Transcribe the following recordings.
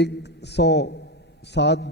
107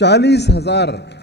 40,000।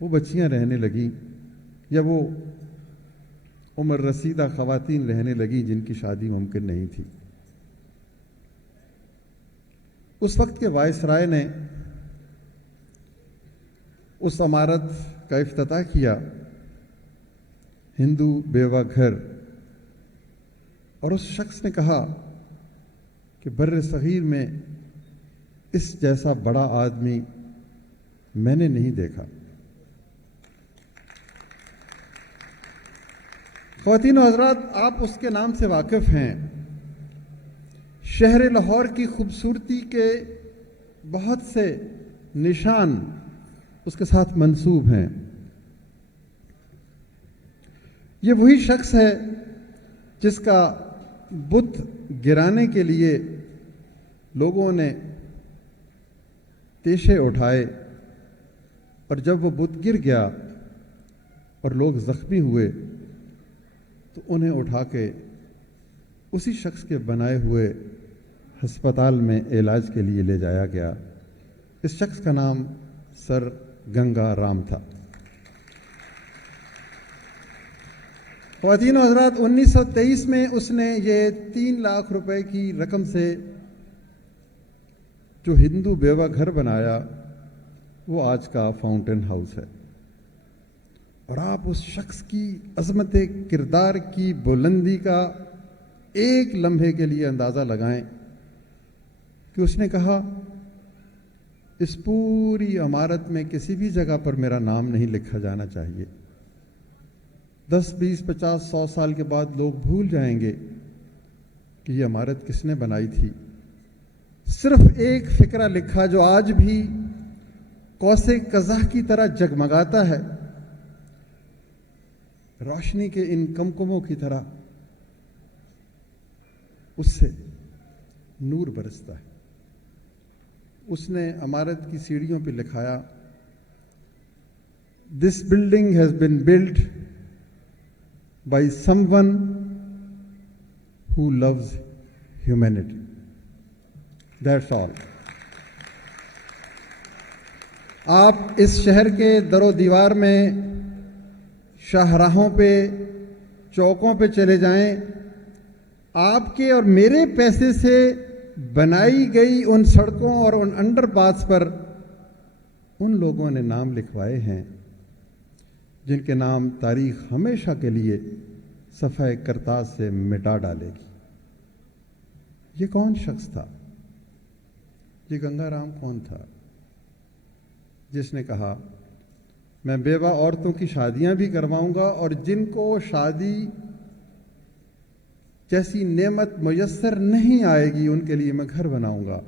وہ بچیاں رہنے لگیں یا وہ عمر رسیدہ خواتین رہنے لگیں جن کی شادی ممکن نہیں تھی. اس وقت کے وائسرائے نے اس عمارت کا افتتاح کیا، ہندو بیوہ گھر، اور اس شخص نے کہا کہ بر صغیر میں اس جیسا بڑا آدمی میں نے نہیں دیکھا. خواتین و حضرات، آپ اس کے نام سے واقف ہیں. شہر لاہور کی خوبصورتی کے بہت سے نشان اس کے ساتھ منسوب ہیں. یہ وہی شخص ہے جس کا بت گرانے کے لیے لوگوں نے تیشے اٹھائے، اور جب وہ بت گر گیا اور لوگ زخمی ہوئے تو انہیں اٹھا کے اسی شخص کے بنائے ہوئے ہسپتال میں علاج کے لیے لے جایا گیا. اس شخص کا نام سر گنگا رام تھا. خواتین و حضرات، 1923 میں اس نے یہ 3 لاکھ روپے کی رقم سے جو ہندو بیوہ گھر بنایا وہ آج کا فاؤنٹین ہاؤس ہے. اور آپ اس شخص کی عظمت کردار کی بلندی کا ایک لمحے کے لیے اندازہ لگائیں کہ اس نے کہا اس پوری عمارت میں کسی بھی جگہ پر میرا نام نہیں لکھا جانا چاہیے. 10 20 50 100 سال کے بعد لوگ بھول جائیں گے کہ یہ عمارت کس نے بنائی تھی. صرف ایک فقرہ لکھا جو آج بھی قوس قزح کی طرح جگمگاتا ہے، روشنی کے ان کمکموں کی طرح اس سے نور برستا ہے. اس نے عمارت کی سیڑھیوں پہ لکھایا، this building has been built by someone who loves humanity. That's all. آپ اس شہر کے در و دیوار میں، شاہراہوں پہ، چوکوں پہ چلے جائیں، آپ کے اور میرے پیسے سے بنائی گئی ان سڑکوں اور ان انڈر پاس پر ان لوگوں نے نام لکھوائے ہیں جن کے نام تاریخ ہمیشہ کے لیے صفحہ کرتاز سے مٹا ڈالے گی. یہ کون شخص تھا؟ یہ گنگا رام کون تھا جس نے کہا میں بیوہ عورتوں کی شادیاں بھی کرواؤں گا اور جن کو شادی جیسی نعمت میسر نہیں آئے گی ان کے لیے میں گھر بناؤں گا.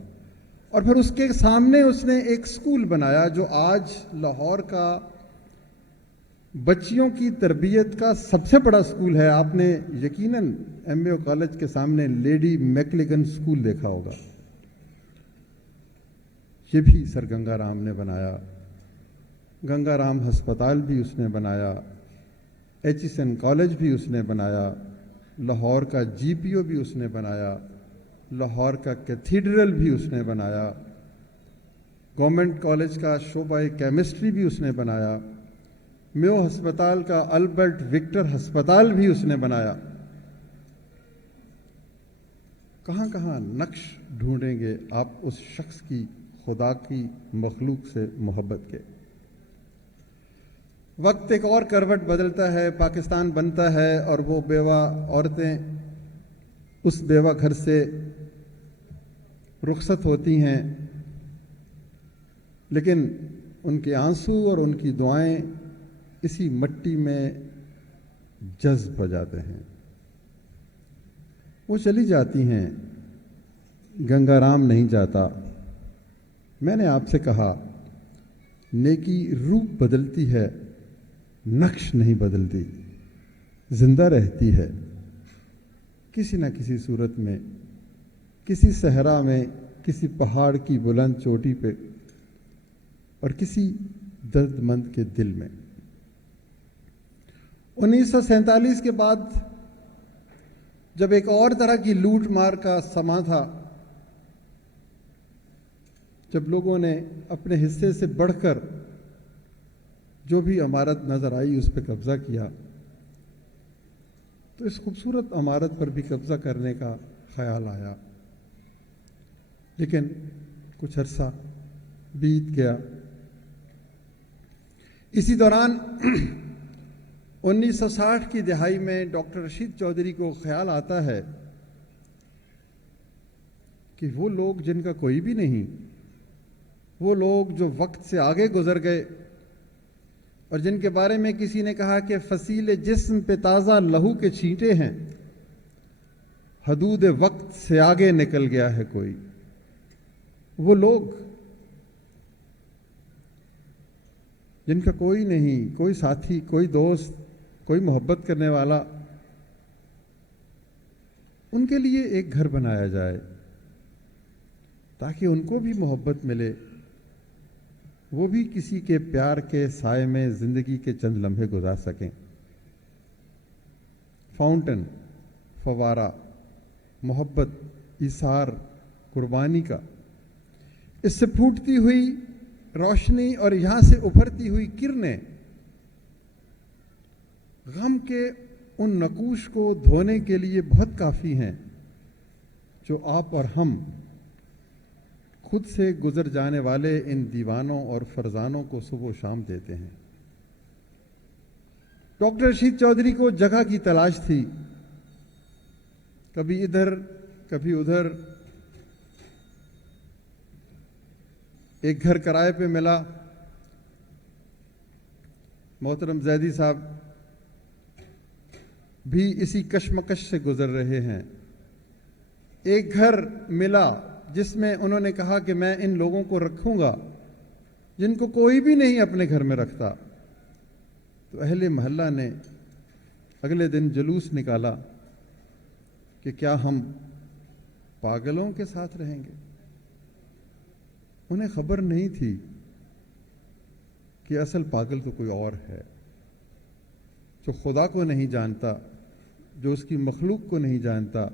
اور پھر اس کے سامنے اس نے ایک سکول بنایا جو آج لاہور کا بچیوں کی تربیت کا سب سے بڑا سکول ہے. آپ نے یقیناً ایم اے او کالج کے سامنے لیڈی میکلیگن سکول دیکھا ہوگا. یہ بھی سر گنگا رام نے بنایا. گنگا رام ہسپتال بھی اس نے بنایا، ایچ ایس این کالج بھی اس نے بنایا، لاہور کا جی پی او بھی اس نے بنایا، لاہور کا کیتھیڈرل بھی اس نے بنایا، گورنمنٹ کالج کا شعبہ کیمسٹری بھی اس نے بنایا، میو ہسپتال کا البرٹ وکٹر ہسپتال بھی اس نے بنایا. کہاں کہاں نقش ڈھونڈیں گے آپ اس شخص کی خدا کی مخلوق سے محبت کے. وقت ایک اور کروٹ بدلتا ہے، پاکستان بنتا ہے اور وہ بیوہ عورتیں اس بیوہ گھر سے رخصت ہوتی ہیں، لیکن ان کے آنسو اور ان کی دعائیں اسی مٹی میں جذب ہو جاتے ہیں. وہ چلی جاتی ہیں، گنگا رام نہیں جاتا. میں نے آپ سے کہا نیکی روپ بدلتی ہے، نقش نہیں بدلتی، زندہ رہتی ہے. کسی نہ کسی صورت میں، کسی صحرا میں، کسی پہاڑ کی بلند چوٹی پہ اور کسی درد مند کے دل میں. 1947 کے بعد جب ایک اور طرح کی لوٹ مار کا سماں تھا، جب لوگوں نے اپنے حصے سے بڑھ کر جو بھی عمارت نظر آئی اس پہ قبضہ کیا، تو اس خوبصورت عمارت پر بھی قبضہ کرنے کا خیال آیا، لیکن کچھ عرصہ بیت گیا۔ اسی دوران 1960 کی دہائی میں ڈاکٹر رشید چودھری کو خیال آتا ہے کہ وہ لوگ جن کا کوئی بھی نہیں، وہ لوگ جو وقت سے آگے گزر گئے اور جن کے بارے میں کسی نے کہا کہ فصیل جسم پہ تازہ لہو کے چھینٹے ہیں، حدود وقت سے آگے نکل گیا ہے کوئی، وہ لوگ جن کا کوئی نہیں، کوئی ساتھی، کوئی دوست، کوئی محبت کرنے والا، ان کے لیے ایک گھر بنایا جائے تاکہ ان کو بھی محبت ملے، وہ بھی کسی کے پیار کے سائے میں زندگی کے چند لمحے گزار سکیں۔ فاؤنٹن، فوارہ، محبت، ایثار، قربانی کا، اس سے پھوٹتی ہوئی روشنی اور یہاں سے ابھرتی ہوئی کرنیں غم کے ان نقوش کو دھونے کے لیے بہت کافی ہیں جو آپ اور ہم خود سے گزر جانے والے ان دیوانوں اور فرزانوں کو صبح و شام دیتے ہیں۔ ڈاکٹر رشید چودھری کو جگہ کی تلاش تھی، کبھی ادھر کبھی ادھر۔ ایک گھر کرائے پہ ملا، محترم زیدی صاحب بھی اسی کشمکش سے گزر رہے ہیں۔ ایک گھر ملا جس میں انہوں نے کہا کہ میں ان لوگوں کو رکھوں گا جن کو کوئی بھی نہیں اپنے گھر میں رکھتا، تو اہل محلہ نے اگلے دن جلوس نکالا کہ کیا ہم پاگلوں کے ساتھ رہیں گے؟ انہیں خبر نہیں تھی کہ اصل پاگل تو کوئی اور ہے، جو خدا کو نہیں جانتا، جو اس کی مخلوق کو نہیں جانتا،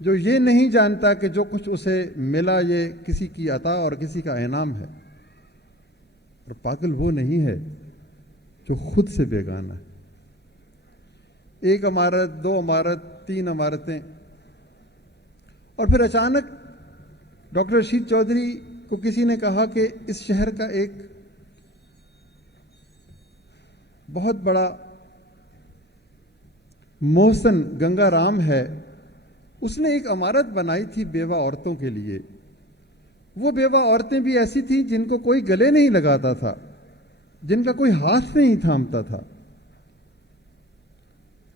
جو یہ نہیں جانتا کہ جو کچھ اسے ملا یہ کسی کی عطا اور کسی کا انعام ہے۔ اور پاگل وہ نہیں ہے جو خود سے بیگانہ ہے۔ ایک عمارت، دو عمارت، تین عمارتیں، اور پھر اچانک ڈاکٹر رشید چودھری کو کسی نے کہا کہ اس شہر کا ایک بہت بڑا محسن گنگا رام ہے، اس نے ایک عمارت بنائی تھی بیوہ عورتوں کے لیے۔ وہ بیوہ عورتیں بھی ایسی تھیں جن کو کوئی گلے نہیں لگاتا تھا، جن کا کوئی ہاتھ نہیں تھامتا تھا۔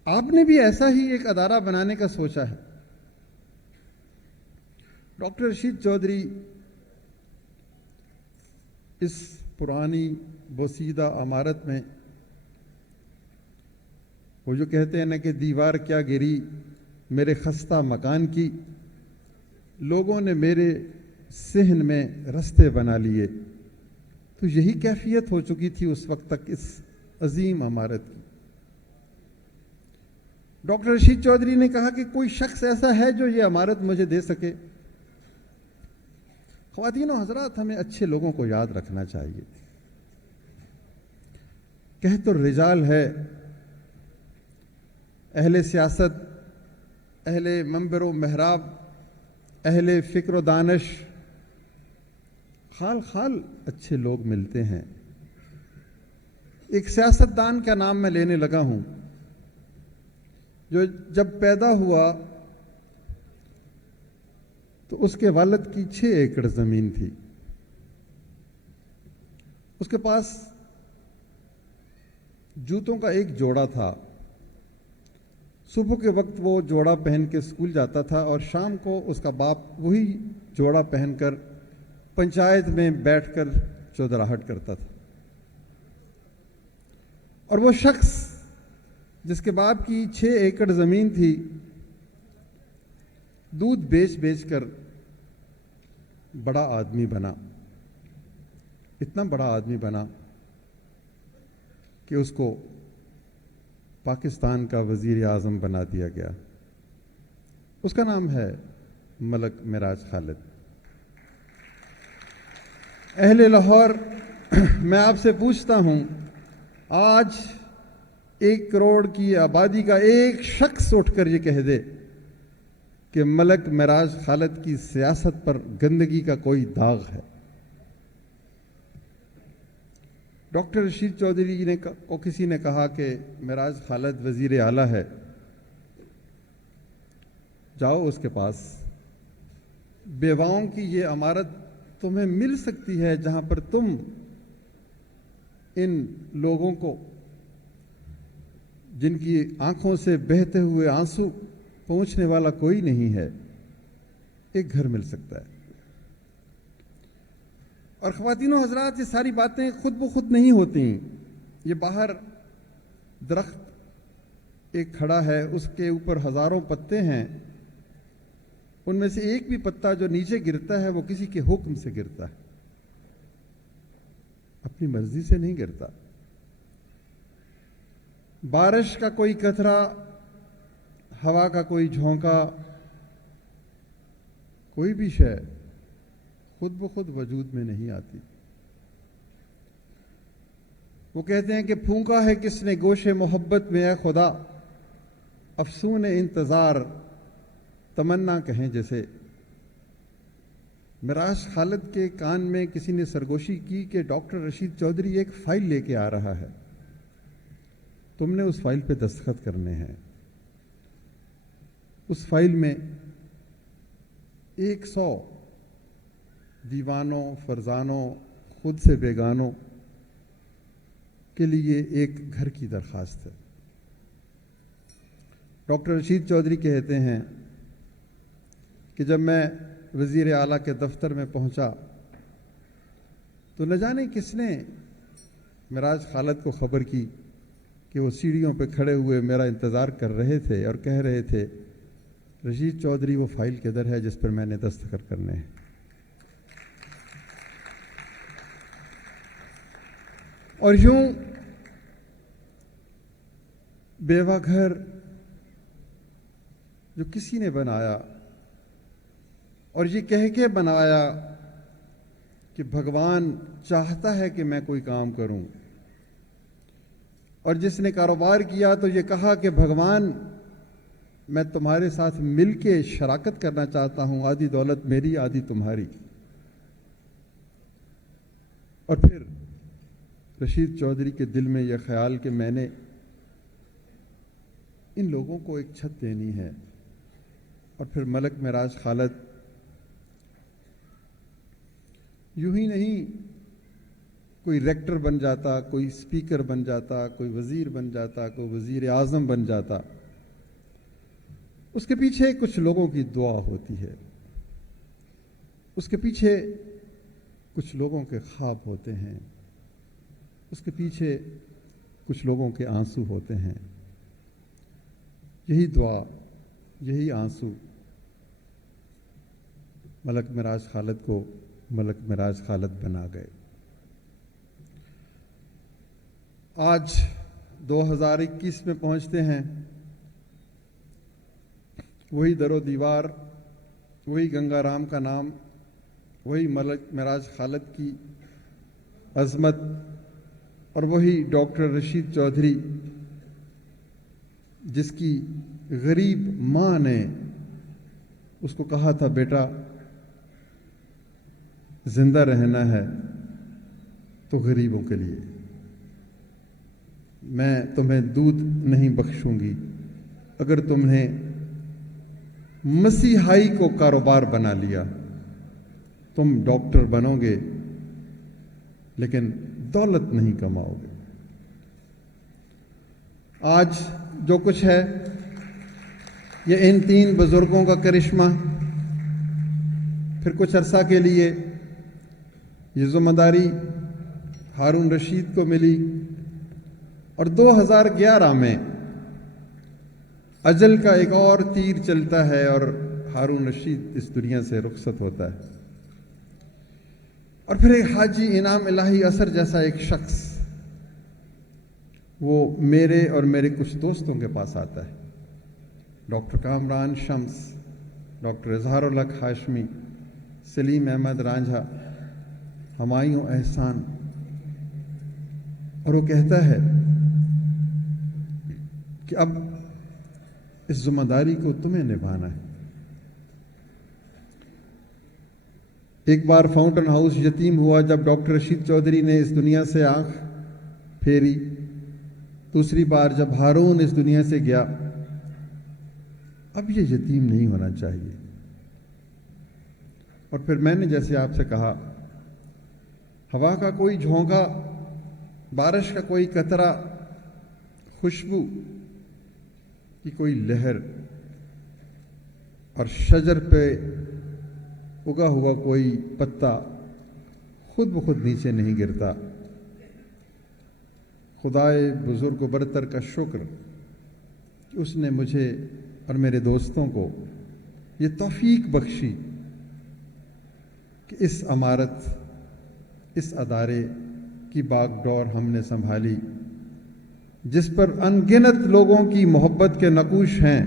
آپ نے بھی ایسا ہی ایک ادارہ بنانے کا سوچا ہے۔ ڈاکٹر رشید چودھری اس پرانی بوسیدہ عمارت میں، وہ جو کہتے ہیں نا کہ دیوار کیا گری میرے خستہ مکان کی، لوگوں نے میرے صحن میں رستے بنا لیے، تو یہی کیفیت ہو چکی تھی اس وقت تک اس عظیم عمارت کی۔ ڈاکٹر رشید چودھری نے کہا کہ کوئی شخص ایسا ہے جو یہ عمارت مجھے دے سکے۔ خواتین و حضرات، ہمیں اچھے لوگوں کو یاد رکھنا چاہیے۔ کہت الرجال ہے، اہل سیاست، اہل منبر و محراب، اہل فکر و دانش، خال خال اچھے لوگ ملتے ہیں۔ ایک سیاستدان کا نام میں لینے لگا ہوں جو جب پیدا ہوا تو اس کے والد کی 6 ایکڑ زمین تھی۔ اس کے پاس جوتوں کا ایک جوڑا تھا۔ صبح کے وقت وہ جوڑا پہن کے اسکول جاتا تھا اور شام کو اس کا باپ وہی جوڑا پہن کر پنچایت میں بیٹھ کر چودراہٹ کرتا تھا۔ اور وہ شخص جس کے باپ کی 6 ایکڑ زمین تھی، دودھ بیچ بیچ کر بڑا آدمی بنا، اتنا بڑا آدمی بنا کہ اس کو پاکستان کا وزیر اعظم بنا دیا گیا۔ اس کا نام ہے ملک معراج خالد۔ اہل لاہور، میں آپ سے پوچھتا ہوں آج 1 کروڑ کی آبادی کا ایک شخص اٹھ کر یہ کہہ دے کہ ملک معراج خالد کی سیاست پر گندگی کا کوئی داغ ہے. ڈاکٹر رشید چودھری جی کو کسی نے کہا کہ معراج خالد وزیر اعلیٰ ہے، جاؤ اس کے پاس. بیواؤں کی یہ عمارت تمہیں مل سکتی ہے جہاں پر تم ان لوگوں کو، جن کی آنکھوں سے بہتے ہوئے آنسو پہنچنے والا کوئی نہیں ہے، ایک گھر مل سکتا ہے. اور خواتین و حضرات، یہ ساری باتیں خود بخود نہیں ہوتی. یہ باہر درخت ایک کھڑا ہے، اس کے اوپر ہزاروں پتے ہیں، ان میں سے ایک بھی پتا جو نیچے گرتا ہے وہ کسی کے حکم سے گرتا ہے، اپنی مرضی سے نہیں گرتا. بارش کا کوئی قطرہ، ہوا کا کوئی جھونکا، کوئی بھی شے خود بخود وجود میں نہیں آتی. وہ کہتے ہیں کہ پھونکا ہے کس نے گوشے محبت میں اے خدا، افسون انتظار تمنا کہیں جیسے. معراج خالد کے کان میں کسی نے سرگوشی کی کہ ڈاکٹر رشید چودھری ایک فائل لے کے آ رہا ہے، تم نے اس فائل پہ دستخط کرنے ہیں. اس فائل میں 100 دیوانوں، فرزانوں، خود سے بیگانوں کے لیے ایک گھر کی درخواست ہے. ڈاکٹر رشید چودھری کہتے ہیں کہ جب میں وزیر اعلیٰ کے دفتر میں پہنچا تو نہ جانے کس نے معراج خالد کو خبر کی کہ وہ سیڑھیوں پہ کھڑے ہوئے میرا انتظار کر رہے تھے اور کہہ رہے تھے رشید چودھری وہ فائل کدھر ہے جس پر میں نے دستخط کرنے ہیں. اور یوں بیوہ گھر جو کسی نے بنایا اور یہ کہہ کے بنایا کہ بھگوان چاہتا ہے کہ میں کوئی کام کروں، اور جس نے کاروبار کیا تو یہ کہا کہ بھگوان میں تمہارے ساتھ مل کے شراکت کرنا چاہتا ہوں، آدھی دولت میری آدھی تمہاری. اور پھر رشید چودھری کے دل میں یہ خیال کہ میں نے ان لوگوں کو ایک چھت دینی ہے. اور پھر ملک معراج خالد یوں ہی نہیں کوئی ریکٹر بن جاتا، کوئی اسپیکر بن جاتا، کوئی وزیر بن جاتا، کوئی وزیر اعظم بن جاتا. اس کے پیچھے کچھ لوگوں کی دعا ہوتی ہے، اس کے پیچھے کچھ لوگوں کے خواب ہوتے ہیں، اس کے پیچھے کچھ لوگوں کے آنسو ہوتے ہیں. یہی دعا، یہی آنسو ملک معراج خالد کو ملک معراج خالد بنا گئے. آج 2021 میں پہنچتے ہیں، وہی در و دیوار، وہی گنگا رام کا نام، وہی ملک معراج خالد کی عظمت، اور وہی ڈاکٹر رشید چودھری جس کی غریب ماں نے اس کو کہا تھا بیٹا زندہ رہنا ہے تو غریبوں کے لیے، میں تمہیں دودھ نہیں بخشوں گی اگر تم نے مسیحائی کو کاروبار بنا لیا. تم ڈاکٹر بنو گے لیکن دولت نہیں کماؤ گے. آج جو کچھ ہے یہ ان 3 بزرگوں کا کرشمہ. پھر کچھ عرصہ کے لیے یہ ذمہ داری ہارون رشید کو ملی، اور 2011 میں اجل کا ایک اور تیر چلتا ہے اور ہارون رشید اس دنیا سے رخصت ہوتا ہے. اور پھر ایک حاجی انعام الہی اثر جیسا ایک شخص وہ میرے اور میرے کچھ دوستوں کے پاس آتا ہے. ڈاکٹر کامران شمس، ڈاکٹر اظہار الحق ہاشمی، سلیم احمد رانجھا، ہمایوں احسان، اور وہ کہتا ہے کہ اب اس ذمہ داری کو تمہیں نبھانا ہے. ایک بار فاؤنٹن ہاؤس یتیم ہوا جب ڈاکٹر رشید چودھری نے اس دنیا سے آنکھ پھیری. دوسری بار جب ہارون اس دنیا سے گیا. اب یہ یتیم نہیں ہونا چاہیے. اور پھر میں نے جیسے آپ سے کہا، ہوا کا کوئی جھونکا، بارش کا کوئی قطرہ، خوشبو کی کوئی لہر اور شجر پہ اگا ہوا کوئی پتا خود بخود نیچے نہیں گرتا. خدائے بزرگ و برتر کا شکر کہ اس نے مجھے اور میرے دوستوں کو یہ توفیق بخشی کہ اس عمارت، اس ادارے کی باغ ڈور ہم نے سنبھالی، جس پر ان گنت لوگوں کی محبت کے نقوش ہیں.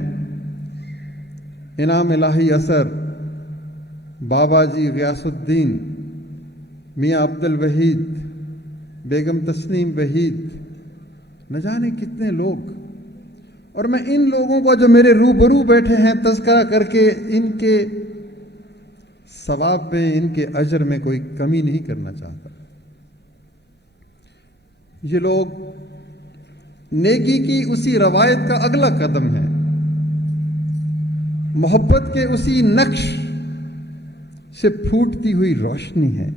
انعام الہی اثر، بابا جی غیاث الدین، میاں عبد الوحید، بیگم تسنیم وحید، نہ جانے کتنے لوگ. اور میں ان لوگوں کو جو میرے روبرو بیٹھے ہیں تذکرہ کر کے ان کے ثواب میں، ان کے اجر میں کوئی کمی نہیں کرنا چاہتا. یہ لوگ نیکی کی اسی روایت کا اگلا قدم ہے، محبت کے اسی نقش سے پھوٹتی ہوئی روشنی ہے.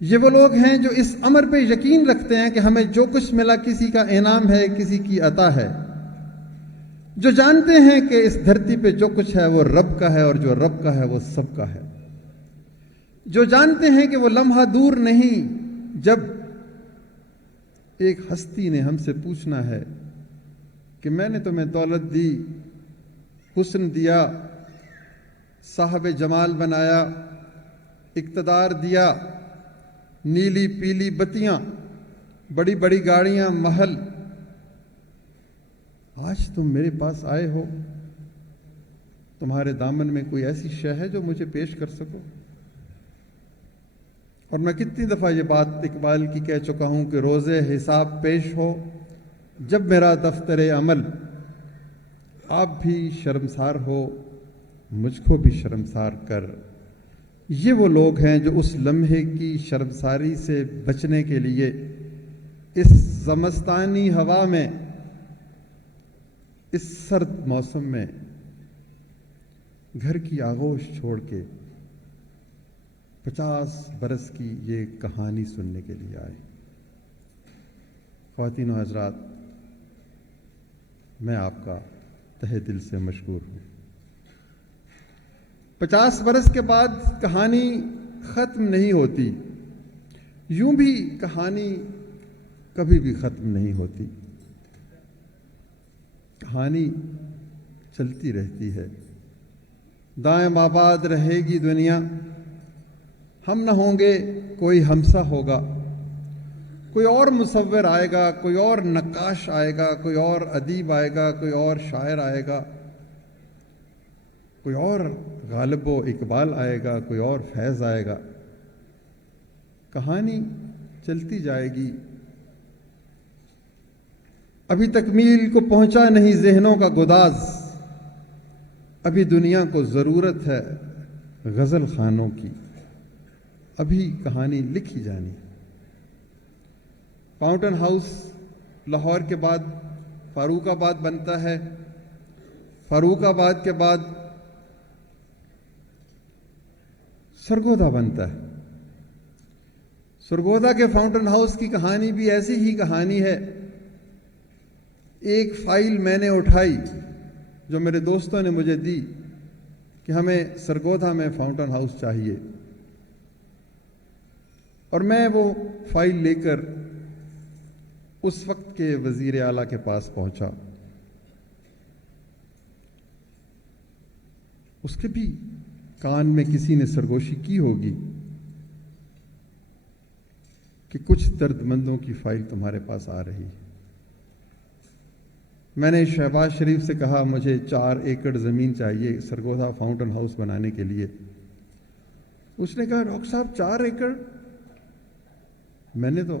یہ وہ لوگ ہیں جو اس امر پہ یقین رکھتے ہیں کہ ہمیں جو کچھ ملا کسی کا انعام ہے، کسی کی عطا ہے. جو جانتے ہیں کہ اس دھرتی پہ جو کچھ ہے وہ رب کا ہے، اور جو رب کا ہے وہ سب کا ہے. جو جانتے ہیں کہ وہ لمحہ دور نہیں جب ایک ہستی نے ہم سے پوچھنا ہے کہ میں نے تمہیں دولت دی، حسن دیا، صاحب جمال بنایا، اقتدار دیا، نیلی پیلی بتیاں، بڑی بڑی گاڑیاں، محل، آج تم میرے پاس آئے ہو، تمہارے دامن میں کوئی ایسی شے ہے جو مجھے پیش کر سکو؟ اور میں کتنی دفعہ یہ بات اقبال کی کہہ چکا ہوں کہ روز حساب پیش ہو جب میرا دفتر عمل، آپ بھی شرمسار ہو، مجھ کو بھی شرمسار کر. یہ وہ لوگ ہیں جو اس لمحے کی شرمساری سے بچنے کے لیے اس زمستانی ہوا میں، اس سرد موسم میں گھر کی آغوش چھوڑ کے 50 برس کی یہ کہانی سننے کے لیے آئے. خواتین و حضرات، میں آپ کا تہہ دل سے مشکور ہوں. 50 برس کے بعد کہانی ختم نہیں ہوتی، یوں بھی کہانی کبھی بھی ختم نہیں ہوتی. کہانی چلتی رہتی ہے. دائیں آباد رہے گی دنیا، ہم نہ ہوں گے کوئی ہمسا ہوگا. کوئی اور مصور آئے گا، کوئی اور نقاش آئے گا، کوئی اور ادیب آئے گا، کوئی اور شاعر آئے گا، کوئی اور غالب و اقبال آئے گا، کوئی اور فیض آئے گا. کہانی چلتی جائے گی. ابھی تکمیل کو پہنچا نہیں ذہنوں کا گداز. ابھی دنیا کو ضرورت ہے غزل خانوں کی. ابھی کہانی لکھی جانی. فاؤنٹن ہاؤس لاہور کے بعد فاروق آباد بنتا ہے. فاروق آباد کے بعد سرگودا بنتا ہے. سرگودا کے فاؤنٹن ہاؤس کی کہانی بھی ایسی ہی کہانی ہے. ایک فائل میں نے اٹھائی جو میرے دوستوں نے مجھے دی کہ ہمیں سرگودا میں فاؤنٹن ہاؤس چاہیے، اور میں وہ فائل لے کر اس وقت کے وزیر اعلیٰ کے پاس پہنچا. اس کے بھی کان میں کسی نے سرگوشی کی ہوگی کہ کچھ درد مندوں کی فائل تمہارے پاس آ رہی ہے. میں نے شہباز شریف سے کہا مجھے 4 ایکڑ زمین چاہیے سرگودا فاؤنٹن ہاؤس بنانے کے لیے. اس نے کہا ڈاکٹر صاحب 4 ایکڑ میں نے تو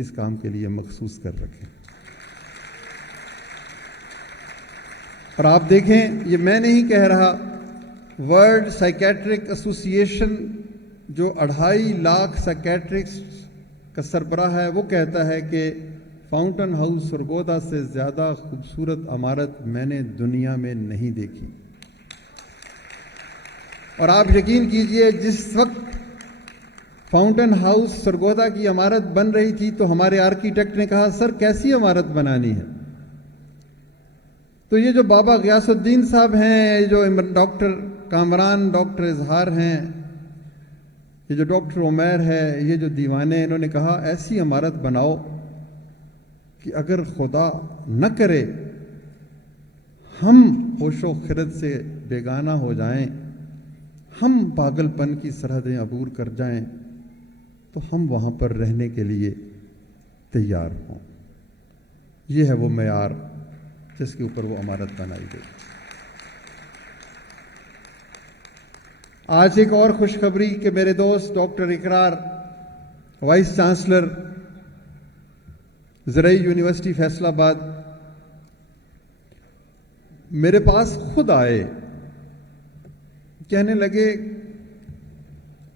اس کام کے لیے مخصوص کر رکھے. اور آپ دیکھیں، یہ میں نہیں کہہ رہا، ورلڈ سائیکیٹرک ایسوسی ایشن جو 2.5 لاکھ سائیکیٹرکس کا سربراہ ہے، وہ کہتا ہے کہ فاؤنٹن ہاؤس سرگودا سے زیادہ خوبصورت عمارت میں نے دنیا میں نہیں دیکھی. اور آپ یقین کیجئے، جس وقت فاؤنٹن ہاؤس سرگودا کی عمارت بن رہی تھی تو ہمارے آرکیٹیکٹ نے کہا، سر کیسی عمارت بنانی ہے؟ تو یہ جو بابا غیاث الدین صاحب ہیں، یہ جو ڈاکٹر کامران، ڈاکٹر اظہار ہیں، یہ جو ڈاکٹر عمیر ہے، یہ جو دیوانے، انہوں نے کہا ایسی عمارت بناؤ کہ اگر خدا نہ کرے ہم ہوش و خرد سے بیگانہ ہو جائیں، ہم پاگل پن کی سرحدیں عبور کر جائیں، تو ہم وہاں پر رہنے کے لیے تیار ہوں. یہ ہے وہ معیار جس کے اوپر وہ عمارت بنائی گئی. آج ایک اور خوشخبری کہ میرے دوست ڈاکٹر اقرار، وائس چانسلر زرعی یونیورسٹی فیصل آباد، میرے پاس خود آئے، کہنے لگے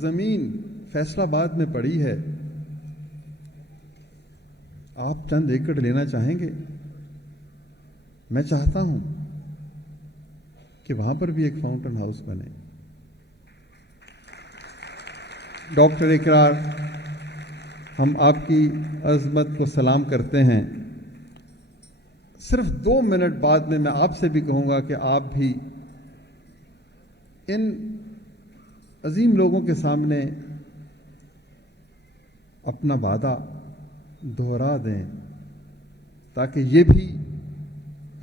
زمین فیصل آباد میں پڑی ہے، آپ چند ایکڑ لینا چاہیں گے؟ میں چاہتا ہوں کہ وہاں پر بھی ایک فاؤنٹن ہاؤس بنے. ڈاکٹر اقرار، ہم آپ کی عظمت کو سلام کرتے ہیں. صرف 2 منٹ بعد میں آپ سے بھی کہوں گا کہ آپ بھی ان عظیم لوگوں کے سامنے اپنا وعدہ دہرا دیں تاکہ یہ بھی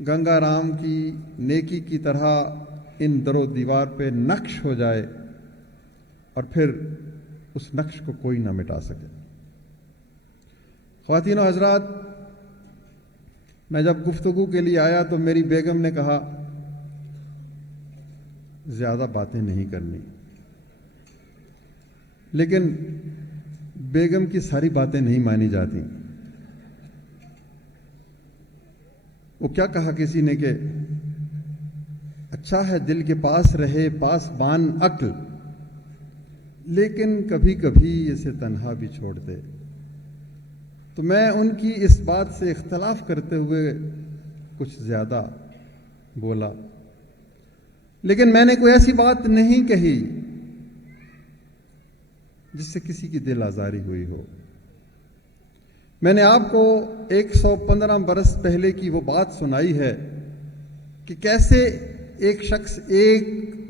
گنگا رام کی نیکی کی طرح ان در و دیوار پہ نقش ہو جائے اور پھر اس نقش کو کوئی نہ مٹا سکے. خواتین و حضرات، میں جب گفتگو کے لیے آیا تو میری بیگم نے کہا زیادہ باتیں نہیں کرنی، لیکن بیگم کی ساری باتیں نہیں مانی جاتی. وہ کیا کہا کسی نے کہ اچھا ہے دل کے پاس رہے پاسبان عقل، لیکن کبھی کبھی اسے تنہا بھی چھوڑ دے. تو میں ان کی اس بات سے اختلاف کرتے ہوئے کچھ زیادہ بولا، لیکن میں نے کوئی ایسی بات نہیں کہی جس سے کسی کی دل آزاری ہوئی ہو. میں نے آپ کو 115 برس پہلے کی وہ بات سنائی ہے کہ کیسے ایک شخص ایک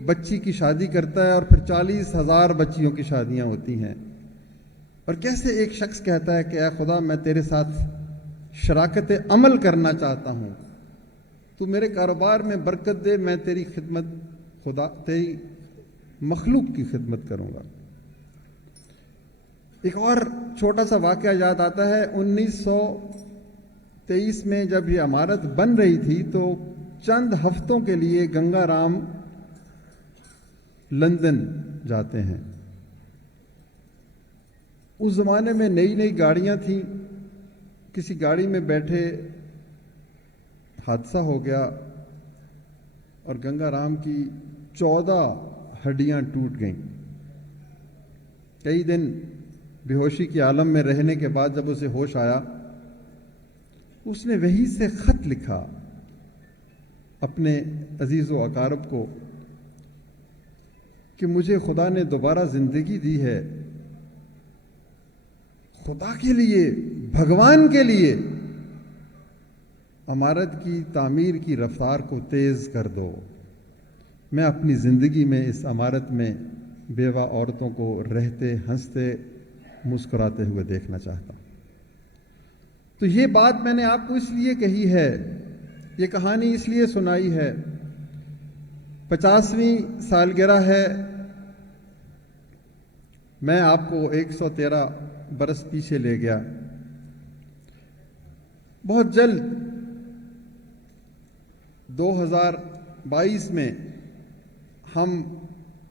بچی کی شادی کرتا ہے اور پھر 40,000 بچیوں کی شادیاں ہوتی ہیں، اور کیسے ایک شخص کہتا ہے کہ اے خدا میں تیرے ساتھ شراکت عمل کرنا چاہتا ہوں، تو میرے کاروبار میں برکت دے، میں تیری خدمت، خدا تیری مخلوق کی خدمت کروں گا. ایک اور چھوٹا سا واقعہ یاد آتا ہے. 1923 میں جب یہ عمارت بن رہی تھی تو چند ہفتوں کے لیے گنگا رام لندن جاتے ہیں. اس زمانے میں نئی نئی گاڑیاں تھیں. کسی گاڑی میں بیٹھے حادثہ ہو گیا اور گنگا رام کی 14 ہڈیاں ٹوٹ گئیں. کئی دن بے ہوشی کے عالم میں رہنے کے بعد جب اسے ہوش آیا، اس نے وہیں سے خط لکھا اپنے عزیز و اقارب کو کہ مجھے خدا نے دوبارہ زندگی دی ہے، خدا کے لیے، بھگوان کے لیے عمارت کی تعمیر کی رفتار کو تیز کر دو. میں اپنی زندگی میں اس عمارت میں بیوہ عورتوں کو رہتے، ہنستے، مسکراتے ہوئے دیکھنا چاہتا ہوں. تو یہ بات میں نے آپ کو اس لیے کہی ہے، یہ کہانی اس لیے سنائی ہے. 50ویں سالگرہ ہے. میں آپ کو 113 برس پیچھے لے گیا. بہت جلد 2022 میں ہم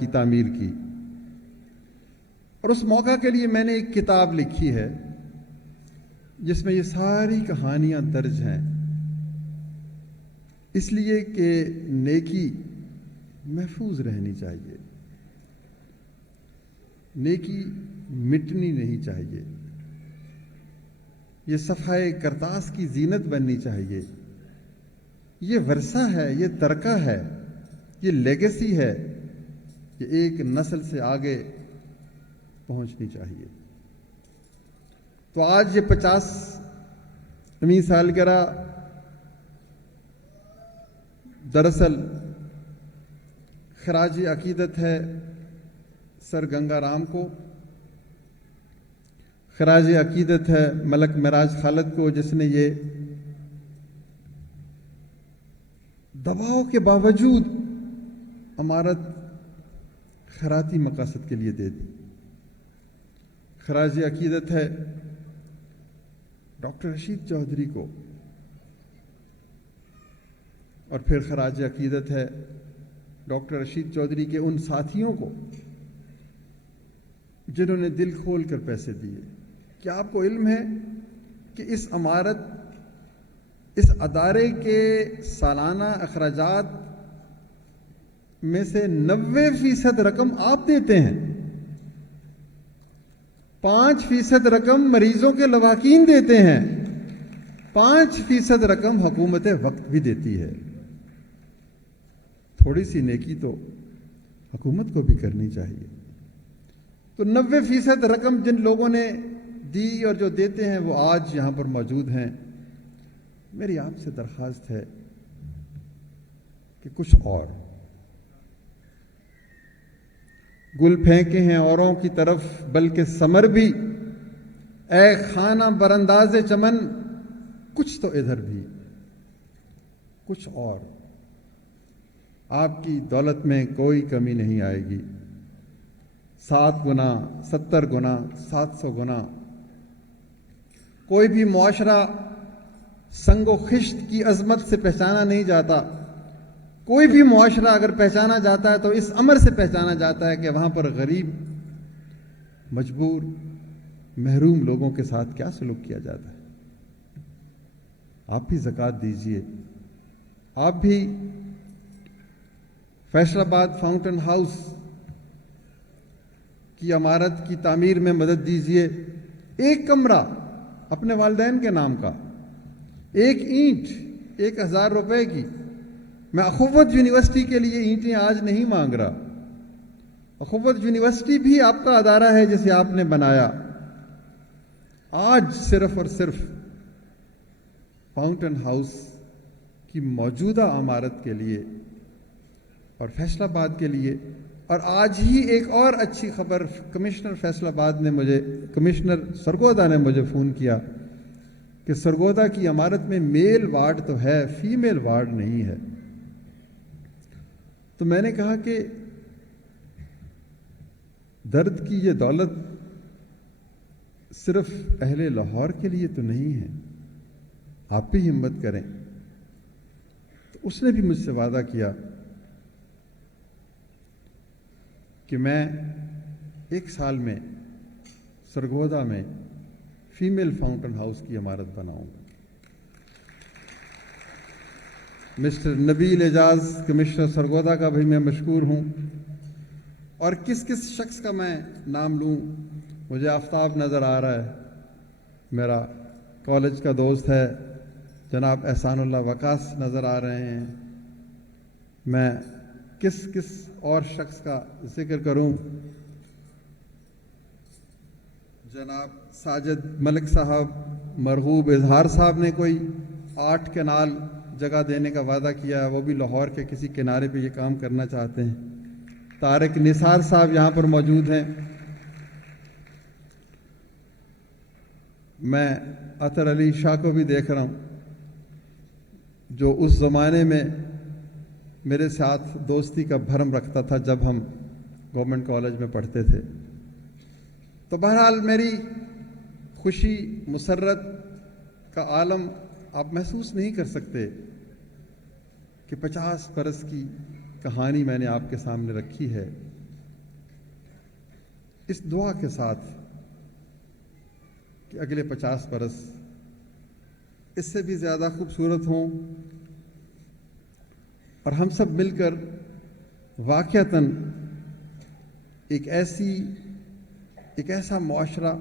کی تعمیر کی، اور اس موقع کے لیے میں نے ایک کتاب لکھی ہے جس میں یہ ساری کہانیاں درج ہیں، اس لیے کہ نیکی محفوظ رہنی چاہیے، نیکی مٹنی نہیں چاہیے، یہ صفحہ کرتاس کی زینت بننی چاہیے، یہ ورثہ ہے، یہ ترکہ ہے، یہ لیگیسی ہے، یہ ایک نسل سے آگے پہنچنی چاہیے۔ تو آج یہ 50ویں سالگرہ دراصل خراج عقیدت ہے سر گنگا رام کو، خراج عقیدت ہے ملک معراج خالد کو، جس نے یہ دباؤ کے باوجود عمارت خیراتی مقاصد کے لیے دے دی۔ خراج عقیدت ہے ڈاکٹر رشید چودھری کو، اور پھر خراج عقیدت ہے ڈاکٹر رشید چودھری کے ان ساتھیوں کو جنہوں نے دل کھول کر پیسے دیے۔ کیا آپ کو علم ہے کہ اس عمارت، اس ادارے کے سالانہ اخراجات میں سے 90% رقم آپ دیتے ہیں، 5% رقم مریضوں کے لواحقین دیتے ہیں، 5% رقم حکومت وقت بھی دیتی ہے۔ تھوڑی سی نیکی تو حکومت کو بھی کرنی چاہیے۔ تو 90% رقم جن لوگوں نے دی اور جو دیتے ہیں وہ آج یہاں پر موجود ہیں۔ میری آپ سے درخواست ہے کہ کچھ اور گل پھینکے ہیں اوروں کی طرف، بلکہ ثمر بھی، اے خانہ برانداز چمن، کچھ تو ادھر بھی، کچھ اور۔ آپ کی دولت میں کوئی کمی نہیں آئے گی، 7 گنا، 70 گنا، 700 گنا۔ کوئی بھی معاشرہ سنگ و خشت کی عظمت سے پہچانا نہیں جاتا، کوئی بھی معاشرہ اگر پہچانا جاتا ہے تو اس امر سے پہچانا جاتا ہے کہ وہاں پر غریب، مجبور، محروم لوگوں کے ساتھ کیا سلوک کیا جاتا ہے۔ آپ بھی زکوٰۃ دیجئے، آپ بھی فیصل آباد فاؤنٹن ہاؤس کی عمارت کی تعمیر میں مدد دیجئے۔ ایک کمرہ اپنے والدین کے نام کا، ایک اینٹ 1000 روپے کی۔ میں اخوت یونیورسٹی کے لیے اینٹیں آج نہیں مانگ رہا، اخوت یونیورسٹی بھی آپ کا ادارہ ہے جسے آپ نے بنایا۔ آج صرف اور صرف فاؤنٹن ہاؤس کی موجودہ عمارت کے لیے اور فیصل آباد کے لیے، اور آج ہی ایک اور اچھی خبر، کمشنر فیصل آباد نے مجھے، کمشنر سرگودا نے مجھے فون کیا کہ سرگودا کی عمارت میں میل وارڈ تو ہے، فیمیل وارڈ نہیں ہے۔ تو میں نے کہا کہ درد کی یہ دولت صرف اہل لاہور کے لیے تو نہیں ہے، آپ بھی ہمت کریں۔ تو اس نے بھی مجھ سے وعدہ کیا کہ میں 1 سال میں سرگودا میں فیمیل فاؤنٹن ہاؤس کی عمارت بناؤں گا۔ مسٹر نبیل اعجاز کمشنر سرگودا کا بھی میں مشکور ہوں، اور کس کس شخص کا میں نام لوں؟ مجھے آفتاب نظر آ رہا ہے، میرا کالج کا دوست ہے جناب احسان اللہ وقاص نظر آ رہے ہیں۔ میں کس کس اور شخص کا ذکر کروں؟ جناب ساجد ملک صاحب، مرغوب اظہار صاحب نے کوئی 8 کنال جگہ دینے کا وعدہ کیا ہے، وہ بھی لاہور کے کسی کنارے پہ یہ کام کرنا چاہتے ہیں۔ طارق نثار صاحب یہاں پر موجود ہیں۔ میں اطہر علی شاہ کو بھی دیکھ رہا ہوں، جو اس زمانے میں میرے ساتھ دوستی کا بھرم رکھتا تھا جب ہم گورنمنٹ کالج میں پڑھتے تھے۔ تو بہرحال میری خوشی، مسرت کا عالم آپ محسوس نہیں کر سکتے کہ 50 برس کی کہانی میں نے آپ کے سامنے رکھی ہے، اس دعا کے ساتھ کہ اگلے 50 برس اس سے بھی زیادہ خوبصورت ہوں اور ہم سب مل کر واقعتاً ایک ایسا معاشرہ،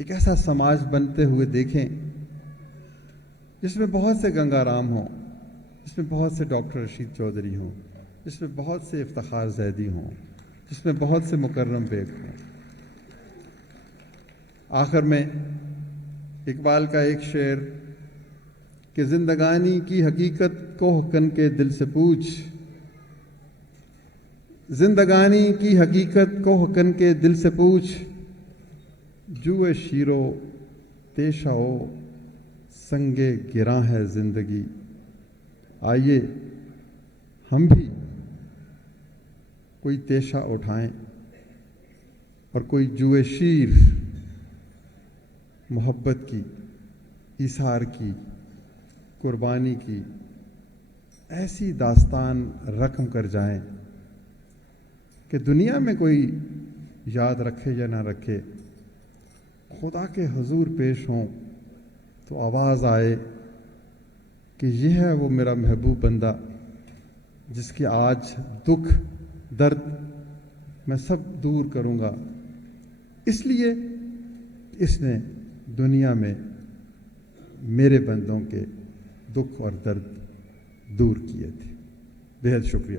ایک ایسا سماج بنتے ہوئے دیکھیں جس میں بہت سے گنگا رام ہوں، جس میں بہت سے ڈاکٹر رشید چودھری ہوں، جس میں بہت سے افتخار زیدی ہوں، جس میں بہت سے مکرم بیگ ہوں۔ آخر میں اقبال کا ایک شعر کہ زندگانی کی حقیقت کوہ کن کے دل سے پوچھ، زندگانی کی حقیقت کوہ کن کے دل سے پوچھ، جوئے شیرو پیشاؤ سنگے گراں ہے زندگی۔ آئیے ہم بھی کوئی تیشہ اٹھائیں اور کوئی جوئے شیر محبت کی، ایثار کی، قربانی کی ایسی داستان رقم کر جائیں کہ دنیا میں کوئی یاد رکھے یا نہ رکھے، خدا کے حضور پیش ہوں تو آواز آئے کہ یہ ہے وہ میرا محبوب بندہ جس کے آج دکھ درد میں سب دور کروں گا، اس لیے اس نے دنیا میں میرے بندوں کے دکھ اور درد دور کیے تھے۔ بہت شکریہ۔